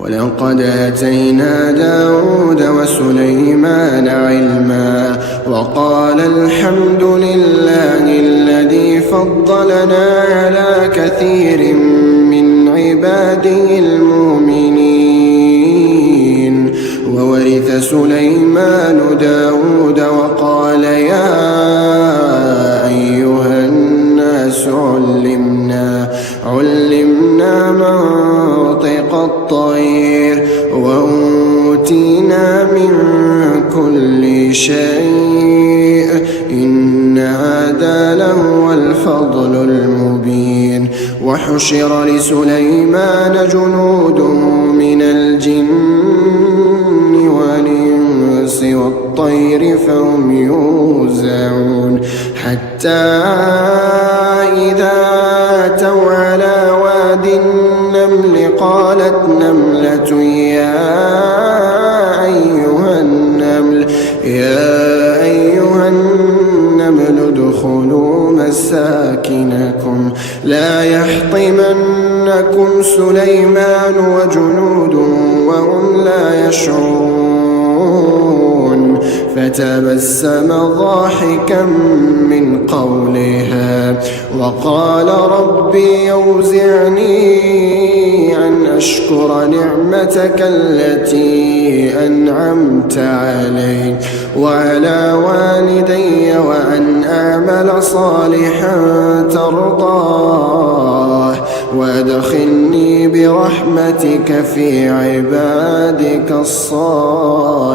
ولقد آتينا داود وسليمان علما وقال الحمد لله الذي فضلنا على كثير من عباده المؤمنين. وورث سليمان داود وقال يا أيها الناس علمنا منطق الطير وأوتينا من كل شيء إن هذا لهو الفضل المبين. وحشر لسليمان جنوده من الجن والإنس والطير فهم يوزعون حتى إذا أتوا على واد النمل قالت نملة يا أيها النمل ادخلوا مساكنكم لا يحطمنكم سليمان وجنوده وهم لا يشعرون. فتبسم ضاحكا من قولها وقال ربي أوزعني أن أشكر نعمتك التي أنعمت علي وعلى والدي وأن أعمل صالحا ترضاه وادخلني برحمتك في عبادك الصالحين.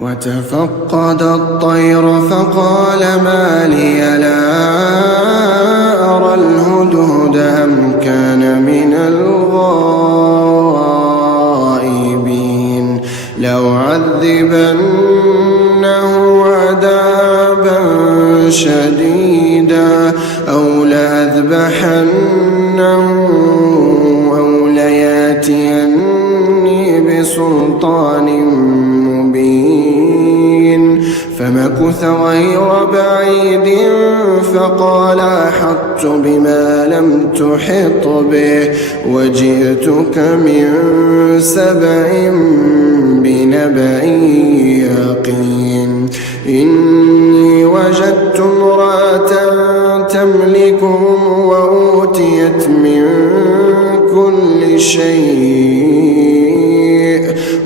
وتفقد الطير فقال ما لي لا أرى الهدهد أم كان من الغائبين لأعذبنه عذابا شديدا أو لأذبحنه أو لياتيني بسلطان مبين. فمكث غير بعيد فقال أحطت بما لم تحط به وجئتك من سبع بنبأ يقين. إني وجدت امرأة تملكهم وأوتيت من كل شيء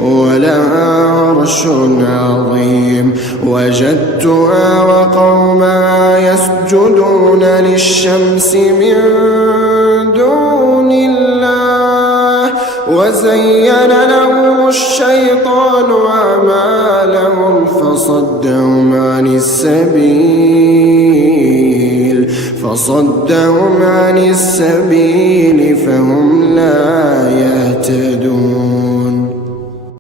ولها عرش عظيم. وجدتها وقومها يسجدون للشمس من دون الله وزين لهم الشيطان أعمالهم فصدهم عن السبيل فهم لا يهتدون.